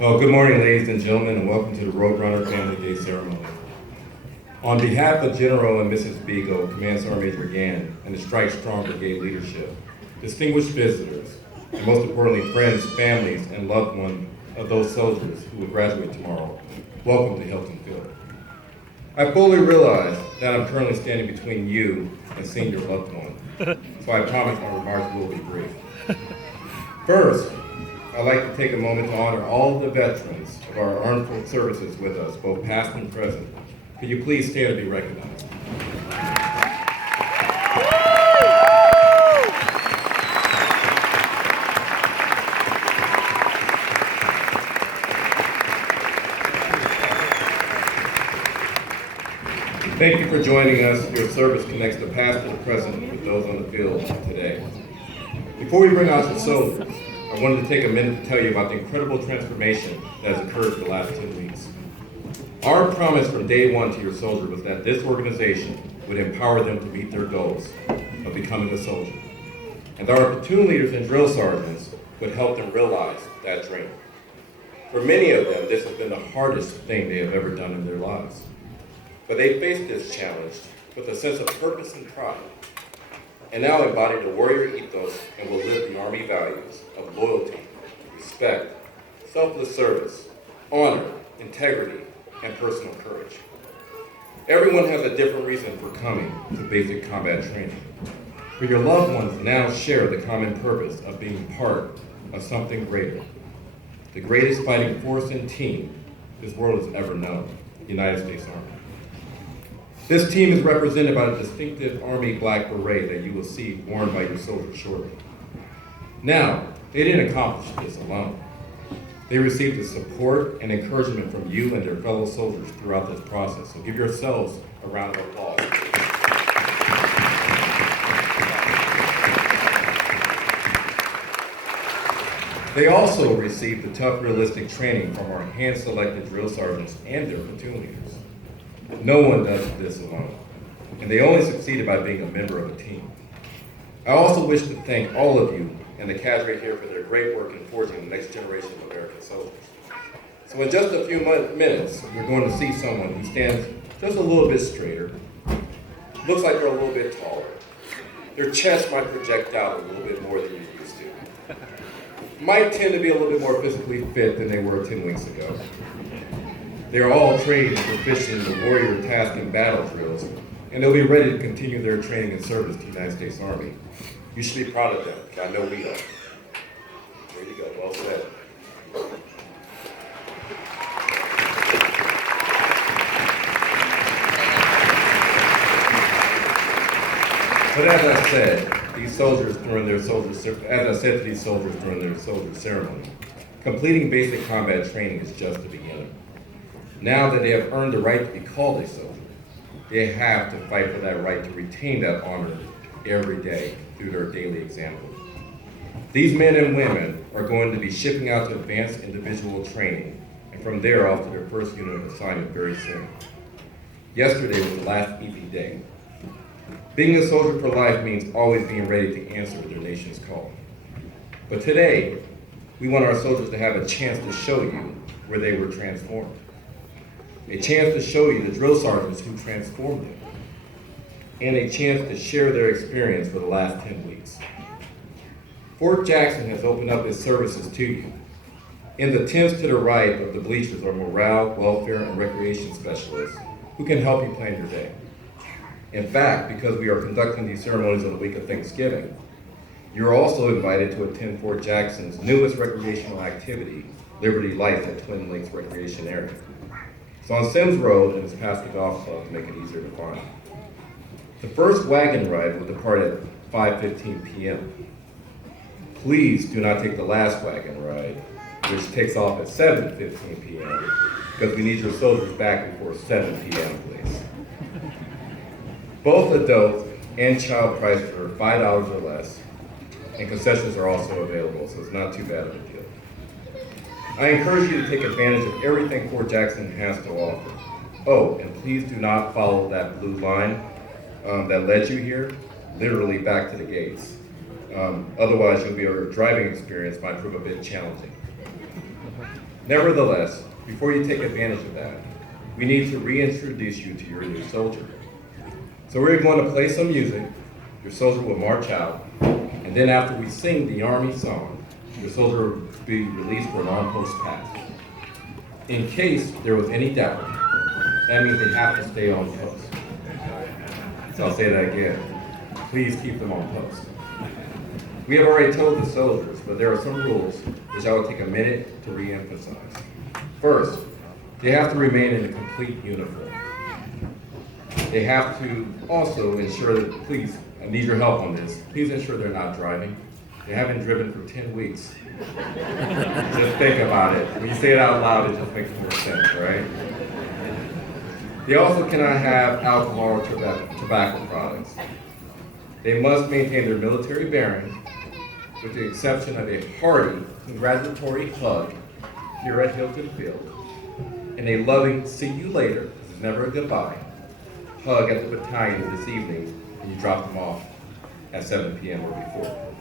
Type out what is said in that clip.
Well, good morning, ladies and gentlemen, and welcome to the Roadrunner Family Day ceremony. On behalf of General and Mrs. Beagle, Command Sergeant Major Gann, and the Strike Strong Brigade leadership, distinguished visitors, and most importantly, friends, families, and loved ones of those soldiers who will graduate tomorrow, welcome to Hilton Field. I fully realize that I'm currently standing between you and seeing your loved one, so I promise my remarks will be brief. First, I'd like to take a moment to honor all the veterans of our armed services with us, both past and present. Could you please stand to be recognized? Thank you for joining us. Your service connects the past to the present with those on the field today. Before we bring out the soldiers, I wanted to take a minute to tell you about the incredible transformation that has occurred for the last 10 weeks. Our promise from day one to your soldier was that this organization would empower them to meet their goals of becoming a soldier, and that our platoon leaders and drill sergeants would help them realize that dream. For many of them, this has been the hardest thing they have ever done in their lives. But they faced this challenge with a sense of purpose and pride, and now embody the warrior ethos and will live the Army values of loyalty, respect, selfless service, honor, integrity, and personal courage. Everyone has a different reason for coming to basic combat training. For your loved ones now share the common purpose of being part of something greater, the greatest fighting force and team this world has ever known, the United States Army. This team is represented by the distinctive Army black beret that you will see worn by your soldiers shortly. Now, they didn't accomplish this alone. They received the support and encouragement from you and their fellow soldiers throughout this process, so give yourselves a round of applause. They also received the tough, realistic training from our hand-selected drill sergeants and their platoon leaders. No one does this alone, and they only succeeded by being a member of a team. I also wish to thank all of you and the cadre here for their great work in forging the next generation of American soldiers. So in just a few minutes, we're going to see someone who stands just a little bit straighter, looks like they're a little bit taller. Their chest might project out a little bit more than you're used to. Might tend to be a little bit more physically fit than they were 10 weeks ago. They are all trained and proficient in the warrior task and battle drills, and they'll be ready to continue their training and service to the United States Army. You should be proud of them. I know we are. There you go. Well said. But as I said to these soldiers during their soldier ceremony, completing basic combat training is just the beginning. Now that they have earned the right to be called a soldier, they have to fight for that right to retain that honor every day through their daily example. These men and women are going to be shipping out to advanced individual training, and from there off to their first unit of assignment very soon. Yesterday was the last EP day. Being a soldier for life means always being ready to answer their nation's call. But today, we want our soldiers to have a chance to show you where they were transformed. A chance to show you the drill sergeants who transformed them, and a chance to share their experience for the last 10 weeks. Fort Jackson has opened up its services to you. In the tents to the right of the bleachers are morale, welfare, and recreation specialists who can help you plan your day. In fact, because we are conducting these ceremonies on the week of Thanksgiving, you're also invited to attend Fort Jackson's newest recreational activity, Liberty Lights at Twin Lakes Recreation Area. It's on Sims Road and it's past the golf club to make it easier to find. The first wagon ride will depart at 5:15 p.m. Please do not take the last wagon ride, which takes off at 7:15 p.m. because we need your soldiers back before 7 p.m., please. Both adult and child prices are $5 or less, and concessions are also available, so it's not too bad of a deal. I encourage you to take advantage of everything Fort Jackson has to offer. Oh, and please do not follow that blue line that led you here, literally back to the gates. Otherwise, your driving experience might prove a bit challenging. Nevertheless, before you take advantage of that, we need to reintroduce you to your new soldier. So we're going to play some music, your soldier will march out, and then after we sing the Army song, your soldier will be released for an on-post pass. In case there was any doubt, that means they have to stay on post. So I'll say that again. Please keep them on post. We have already told the soldiers, but there are some rules which I will take a minute to re-emphasize. First, they have to remain in a complete uniform. They have to also ensure that, please, I need your help on this, please ensure they're not driving. They haven't driven for 10 weeks. Just think about it. When you say it out loud, it just makes more sense, right? They also cannot have alcohol or tobacco products. They must maintain their military bearing, with the exception of a hearty, congratulatory hug here at Hilton Field, and a loving "see you later," this is never a goodbye, hug at the battalion this evening when you drop them off at 7 p.m. or before.